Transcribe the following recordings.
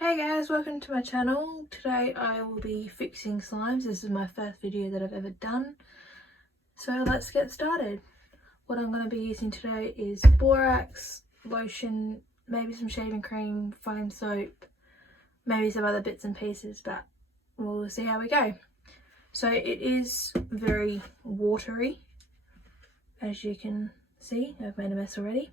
Hey guys, welcome to my channel. Today I will be fixing slimes. This is my first video that I've ever done. So let's get started. What I'm going to be using today is borax, lotion, maybe some shaving cream, foam soap, maybe some other bits and pieces, but we'll see how we go. So it is very watery, as you can see. I've made a mess already.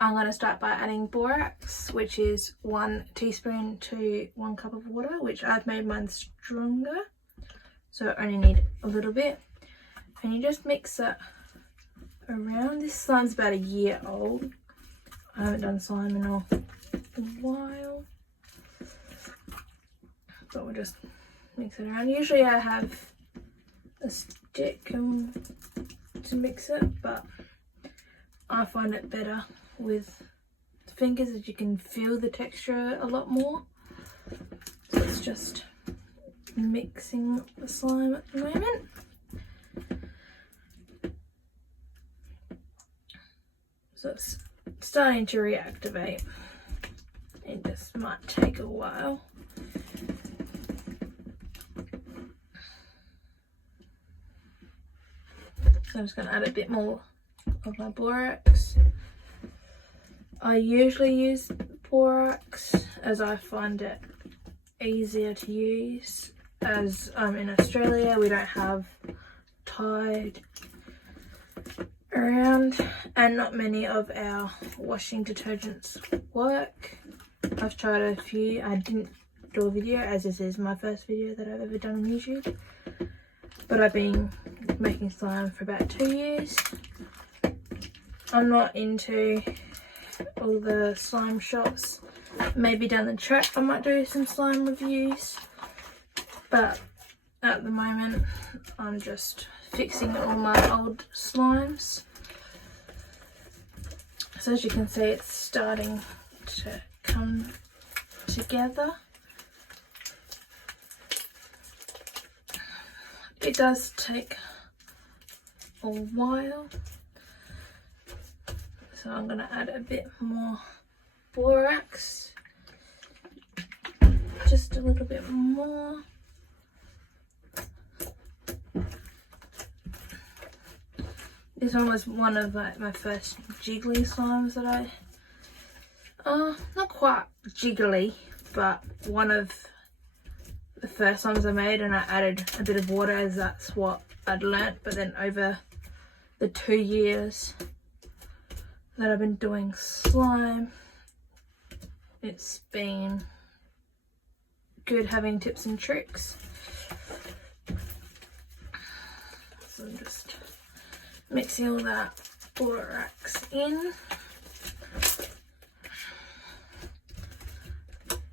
I'm going to start by adding borax, which is 1 teaspoon to 1 cup of water, which I've made mine stronger, so I only need a little bit. And you just mix it around. This slime's about a year old. I haven't done slime in a while, but we'll just mix it around. Usually I have a stick to mix it, but I find it better with fingers, as you can feel the texture a lot more. So it's just mixing the slime at the moment. So it's starting to reactivate. It just might take a while. So I'm just going to add a bit more of my borax. I usually use borax as I find it easier to use, as in Australia we don't have Tide around and not many of our washing detergents work. I've tried a few. I didn't do a video, as this is my first video that I've ever done on YouTube, but I've been making slime for about 2 years. I'm not into all the slime shops. Maybe down the track I might do some slime reviews, but at the moment I'm just fixing all my old slimes. So as you can see, it's starting to come together. It does take a while. So I'm going to add a bit more borax, just a little bit more. This one was one of my first jiggly slimes that not quite jiggly, but one of the first slimes I made, and I added a bit of water as that's what I'd learnt. But then over the 2 years that I've been doing slime, it's been good having tips and tricks. So I'm just mixing all that borax in.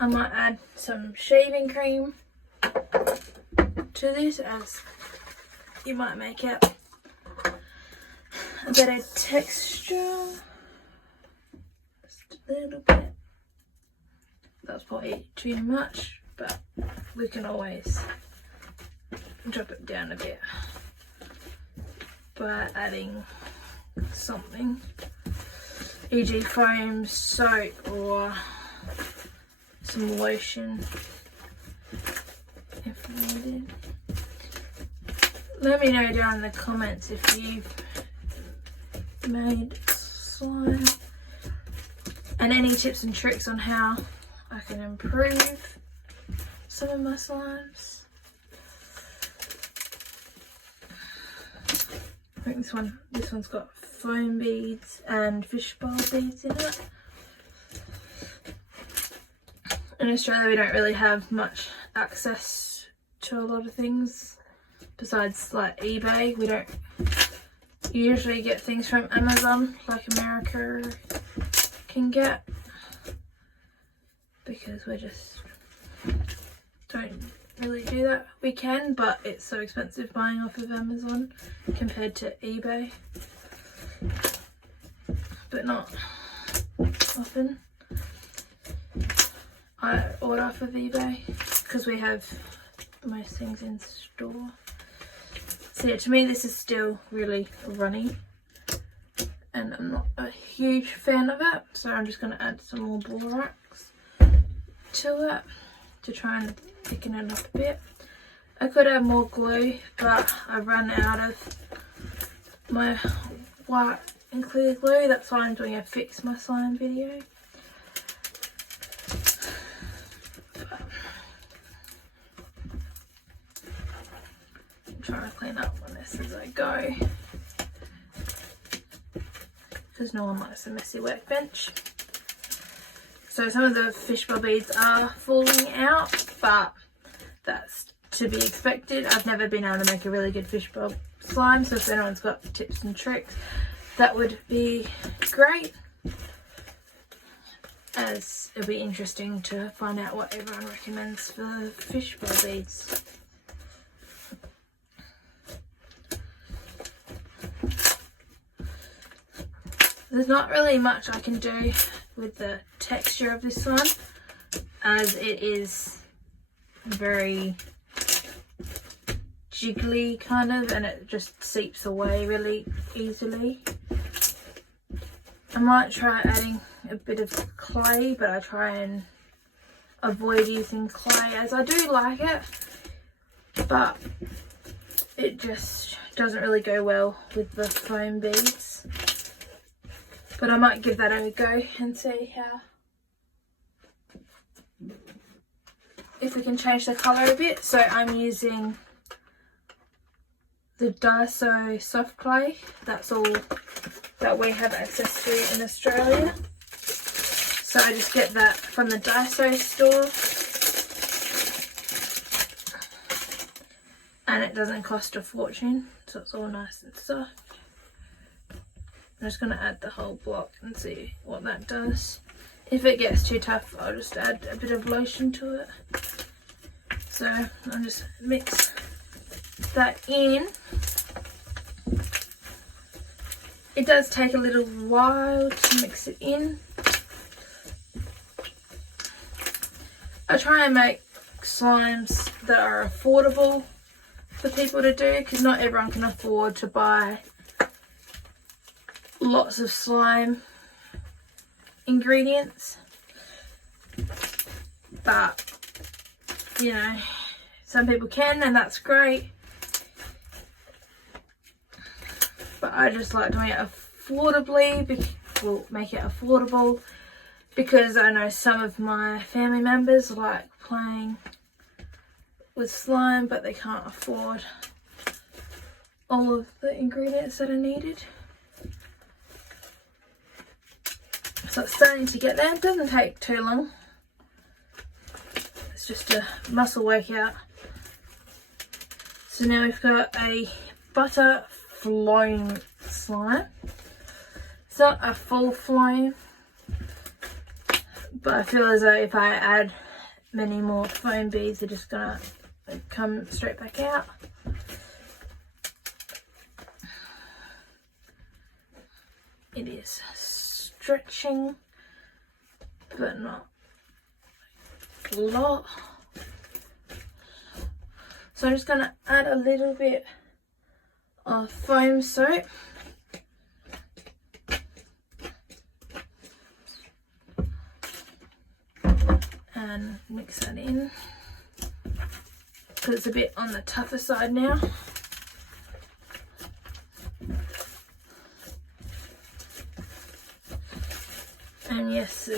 I might add some shaving cream to this, as you might make it a better texture. Just a little bit. That's probably too much, but we can always drop it down a bit by adding something, e.g. foam, soap, or some lotion if needed. Let me know down in the comments if you've made slime and any tips and tricks on how I can improve some of my slimes. I think this one's got foam beads and fishbowl beads in it. In Australia we don't really have much access to a lot of things besides like eBay. We don't usually get things from Amazon like America can get, because we just don't really do that. We can, but it's so expensive buying off of Amazon compared to eBay, but not often. I order off of eBay because we have most things in store. So yeah, to me this is still really runny and I'm not a huge fan of it, so I'm just going to add some more borax to it to try and thicken it up a bit. I could add more glue, but I've run out of my white and clear glue. That's why I'm doing a fix my slime video. I'm trying to clean up on this as I go, because no one likes a messy workbench. So some of the fishbowl beads are falling out, but that's to be expected. I've never been able to make a really good fishbowl slime, so if anyone's got tips and tricks, that would be great, as it'll be interesting to find out what everyone recommends for fishbowl beads. There's not really much I can do with the texture of this one, as it is very jiggly kind of, and it just seeps away really easily. I might try adding a bit of clay, but I try and avoid using clay, as I do like it, but it just doesn't really go well with the foam beads. But I might give that a go and see how, if we can change the colour a bit. So I'm using the Daiso soft clay. That's all that we have access to in Australia. So I just get that from the Daiso store. And it doesn't cost a fortune, so it's all nice and soft. I'm just going to add the whole block and see what that does. If it gets too tough, I'll just add a bit of lotion to it. So I'll just mix that in. It does take a little while to mix it in. I try and make slimes that are affordable for people to do, because not everyone can afford to buy lots of slime ingredients, but you know, some people can, and that's great. But I just like doing it affordably, make it affordable, because I know some of my family members like playing with slime, but they can't afford all of the ingredients that are needed. So it's starting to get there. It doesn't take too long. It's just a muscle workout. So now we've got a butter flown slime. It's not a full flown, but I feel as though if I add many more foam beads, they're just gonna come straight back out. It is stretching, but not a lot. So I'm just going to add a little bit of foam soap. And mix that in, because it's a bit on the tougher side now. And yes,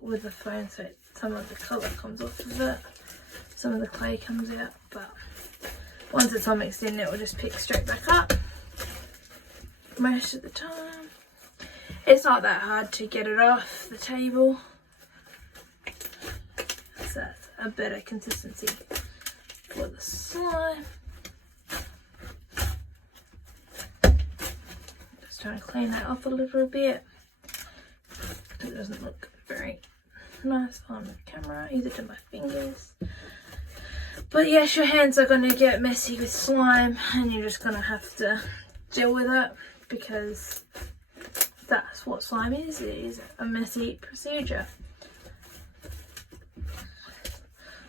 with the foam soap, some of the colour comes off of it, some of the clay comes out, but once it's all mixed in, it will just pick straight back up most of the time. It's not that hard to get it off the table, so that's a better consistency for the slime. Just trying to clean that off a little bit. It doesn't look very nice on the camera, either to my fingers. But yes, your hands are going to get messy with slime, and you're just going to have to deal with it, because that's what slime is. It is a messy procedure.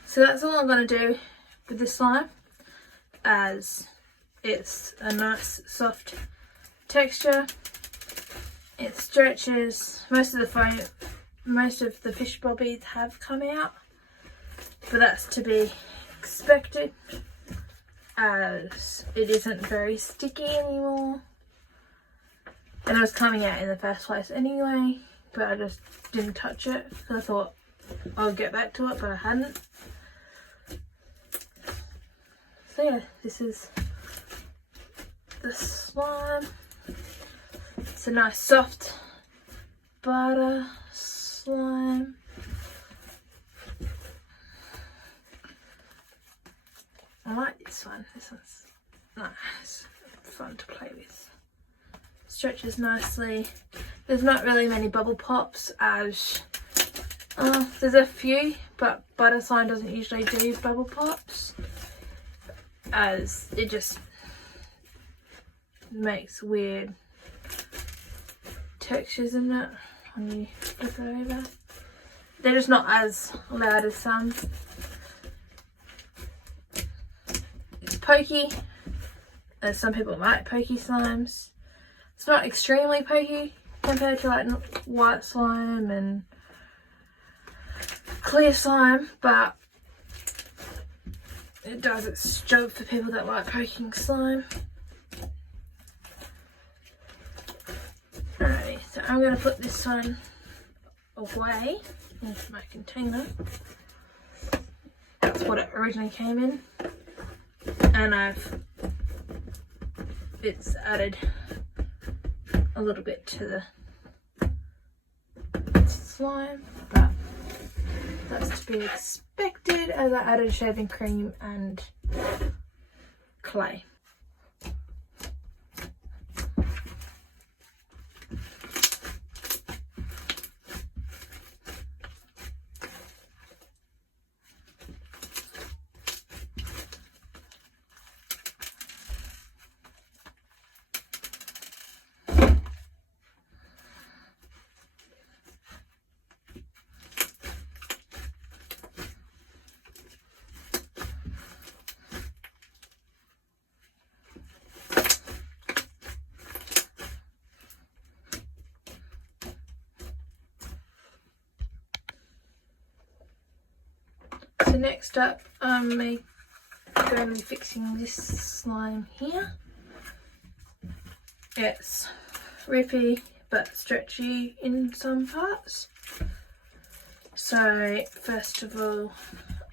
So that's all I'm going to do with this slime, as it's a nice soft texture. It stretches. Most of the fishbowl beads have come out, but that's to be expected as it isn't very sticky anymore. And it was coming out in the first place anyway, but I just didn't touch it because I thought I'll get back to it, but I hadn't. So yeah, this is the slime. It's a nice soft butter slime. I like this one. This one's nice, fun to play with. Stretches nicely. There's not really many bubble pops as there's a few, but butter slime doesn't usually do bubble pops as it just makes weird textures in it when you flip it over. They're just not as loud as some. It's pokey, as some people like pokey slimes. It's not extremely pokey compared to like white slime and clear slime, but it does its job for people that like poking slime. Alrighty, so I'm going to put this one away into my container. That's what it originally came in, and it's added a little bit to the slime, but that's to be expected as I added shaving cream and clay. So next up, I'm going to be fixing this slime here. It's rippy but stretchy in some parts. So first of all,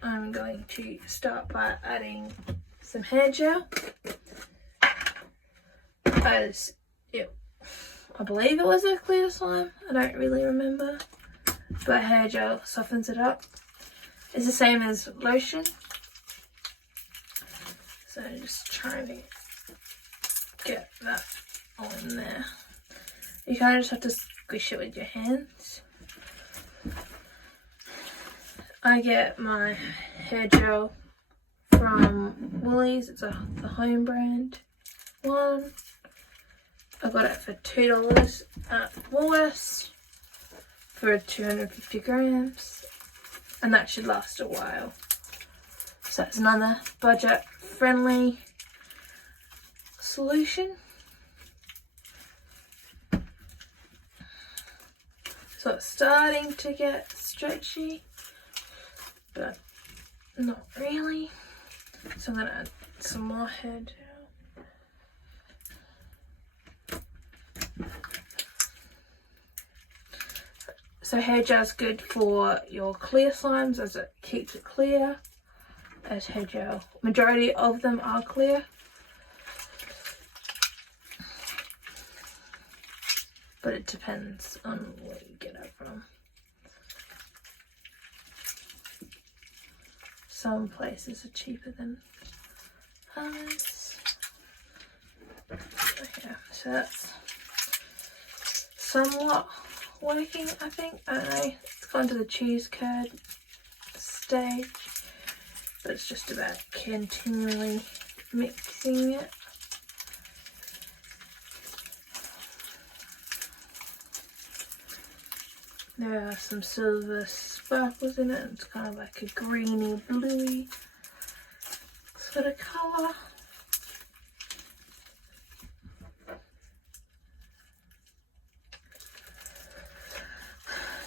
I'm going to start by adding some hair gel, as I believe it was a clear slime, I don't really remember, but hair gel softens it up. It's the same as lotion, so just trying to get that all in there. You kind of just have to squish it with your hands. I get my hair gel from Woolies. It's the home brand one. I got it for $2 at Woolworths for 250 grams. And that should last a while. So that's another budget friendly solution. So it's starting to get stretchy, but not really. So I'm going to add some more hair gel. So hair gel is good for your clear slimes as it keeps it clear, as hair gel, majority of them are clear. But it depends on where you get it from. Some places are cheaper than others. Yeah, so that's somewhat working, I think. I don't know, it's gone to the cheese curd stage, but it's just about continually mixing it. There are some silver sparkles in it. It's kind of like a greeny bluey sort of colour.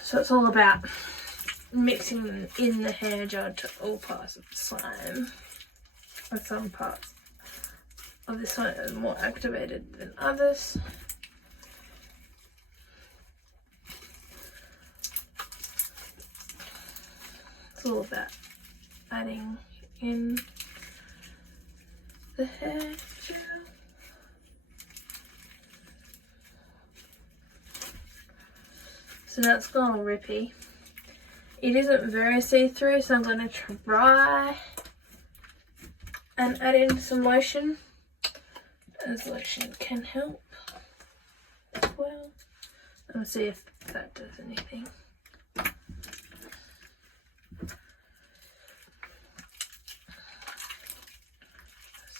So it's all about mixing in the hair gel to all parts of the slime. And some parts of the slime are more activated than others. It's all about adding in the hair gel. So now it's gone all rippy. It isn't very see-through, so I'm going to try and add in some lotion, as lotion can help as well. I'll see if that does anything.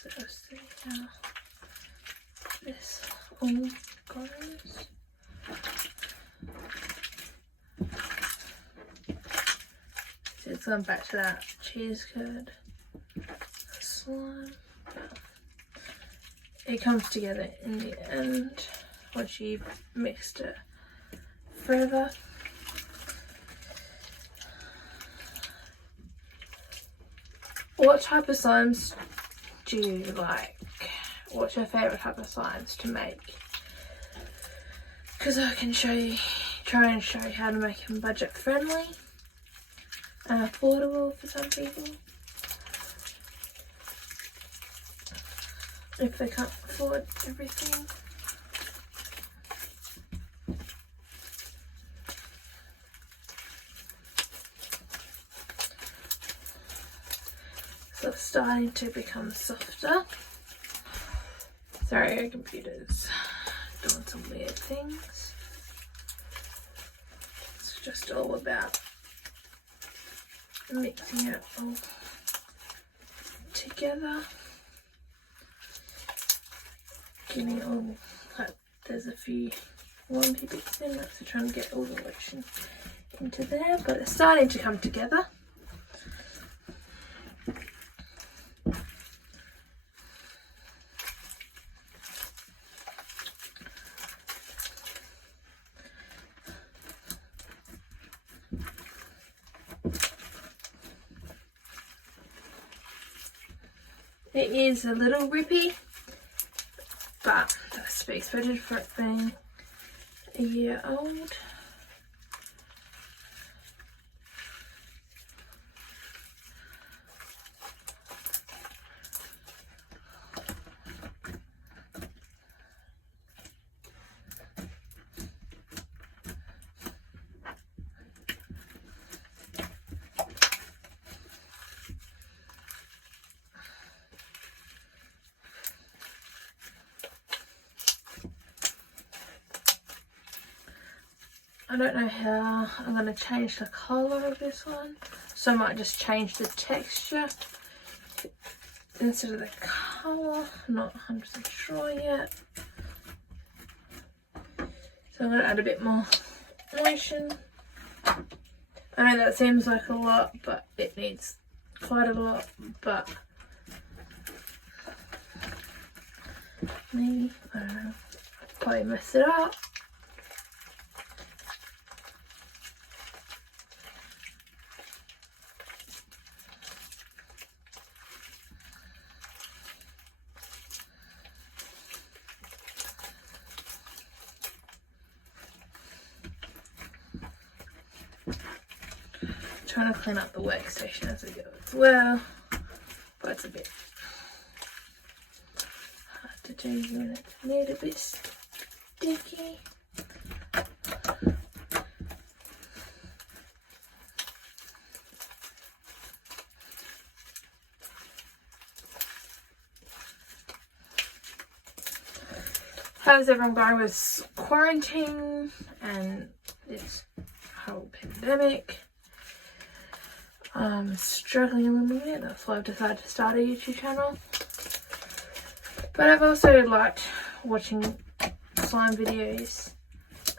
So let's see how this all goes. So it's gone back to that cheese curd slime. It comes together in the end once you've mixed it further. What type of slimes do you like? What's your favourite type of slimes to make? Because I can try and show you how to make them budget friendly and affordable for some people if they can't afford everything. So it's starting to become softer. Sorry, our computer's doing some weird things. It's just all about mixing it all together. Getting it all, like, there's a few lumpy bits in that, so trying to get all the lotion into there, but it's starting to come together. It is a little rippy, but that's to be expected for it being a year old. I don't know how I'm going to change the colour of this one, so I might just change the texture instead of the colour. I'm not 100% sure yet. So I'm going to add a bit more lotion. I know that seems like a lot, but it needs quite a lot, but maybe, I don't know, I'll probably mess it up. Trying to clean up the workstation as we go as well, but it's a bit hard to do when it's a little bit sticky. How's everyone going with quarantine and this whole pandemic? I'm struggling a little bit, that's why I've decided to start a YouTube channel. But I've also liked watching slime videos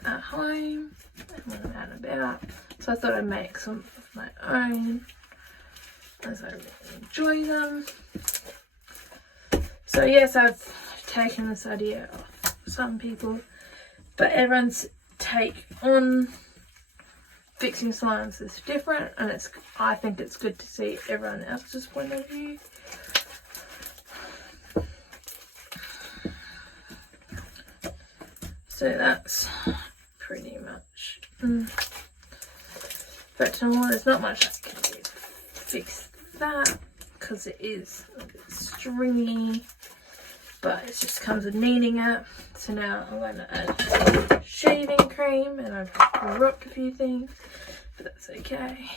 at home and when I'm out and about. So I thought I'd make some of my own as I really enjoy them. So yes, I've taken this idea off some people, but everyone's take on fixing slimes is different, and I think it's good to see everyone else's point of view. So that's pretty much but there's not much I can do to fix that because it is a bit stringy, but it just comes with needing it. So now I'm going to add shaving cream, and I've dropped a few things, but that's okay.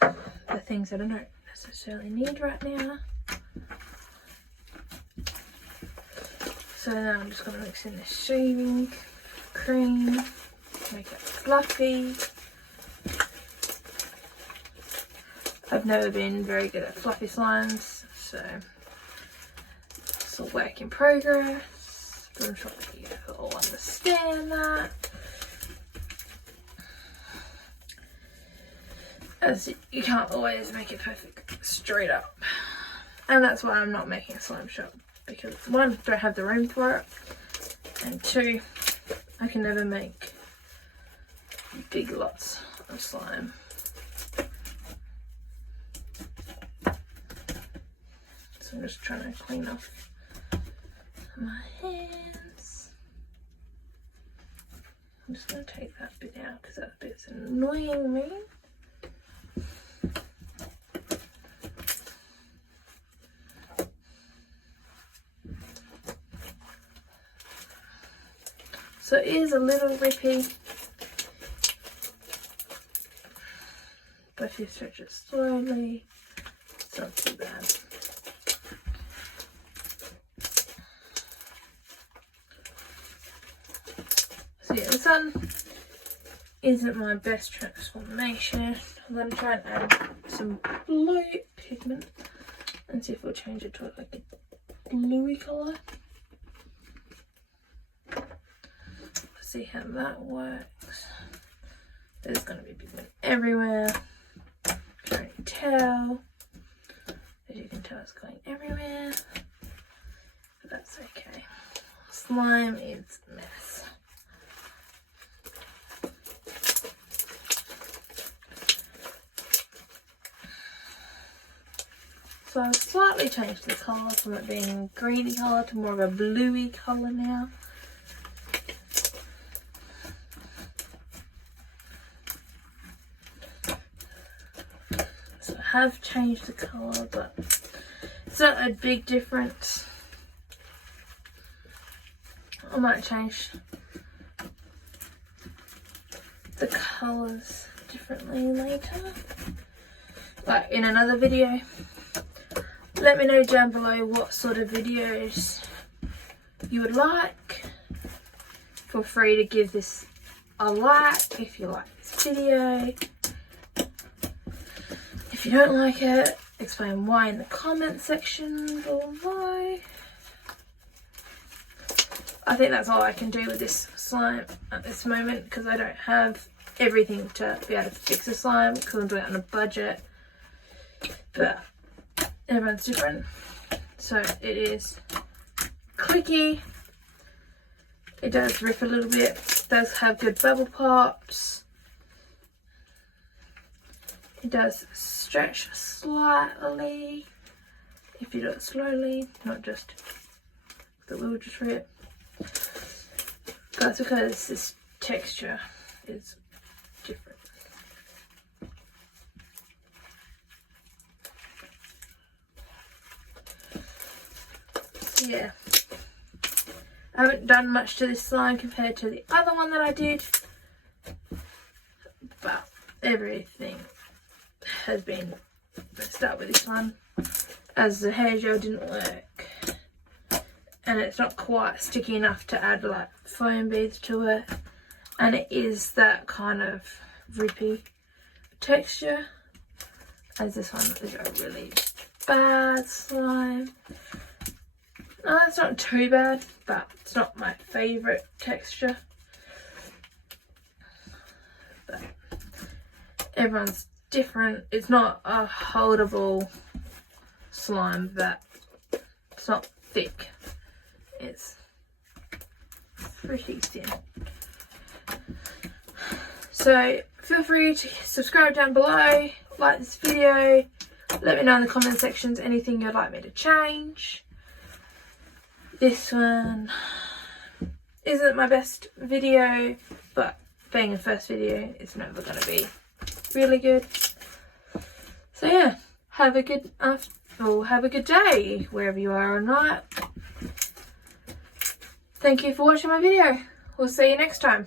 The things that I don't necessarily need right now. So now I'm just going to mix in this shaving cream, make it fluffy. I've never been very good at fluffy slimes, so it's a work in progress, but I'm sure you all understand that. As you can't always make it perfect straight up, and that's why I'm not making a slime shop, because one, I don't have the room for it, and two, I can never make big lots of slime. So I'm just trying to clean off my hands. I'm just going to take that bit out because that bit's annoying me. So it is a little rippy, but if you stretch it slowly, it's not too bad. So yeah, the sun isn't my best transformation. I'm going to try and add some blue pigment and see if we'll change it to like a bluey colour. See how that works. There's going to be pigment everywhere. Can't tell. As you can tell, it's going everywhere. But that's okay. Slime is a mess. So I've slightly changed the colour from it being a greeny colour to more of a bluey colour now. Have changed the colour, but it's not a big difference. I might change the colours differently later, like in another video. Let me know down below what sort of videos you would like. Feel free to give this a like if you like this video. If you don't like it, explain why in the comment section below. I think that's all I can do with this slime at this moment, because I don't have everything to be able to fix a slime because I'm doing it on a budget. But everyone's different. So it is clicky. It does rip a little bit. It does have good bubble pops. It does stretch slightly if you do it slowly, not just that will just rip. That's because this texture is different. So yeah, I haven't done much to this slime compared to the other one that I did, but everything has been, let's start with this one, as the hair gel didn't work and it's not quite sticky enough to add like foam beads to it, and it is that kind of rippy texture, as this one is a really bad slime. No, it's not too bad, but it's not my favourite texture. But everyone's different. It's not a holdable slime, that it's not thick, it's pretty thin. So feel free to subscribe down below, like this video, let me know in the comment sections anything you'd like me to change. This one isn't my best video, but being a first video, it's never going to be really good. So yeah, have a good day wherever you are or not. Thank you for watching my video. We'll see you next time.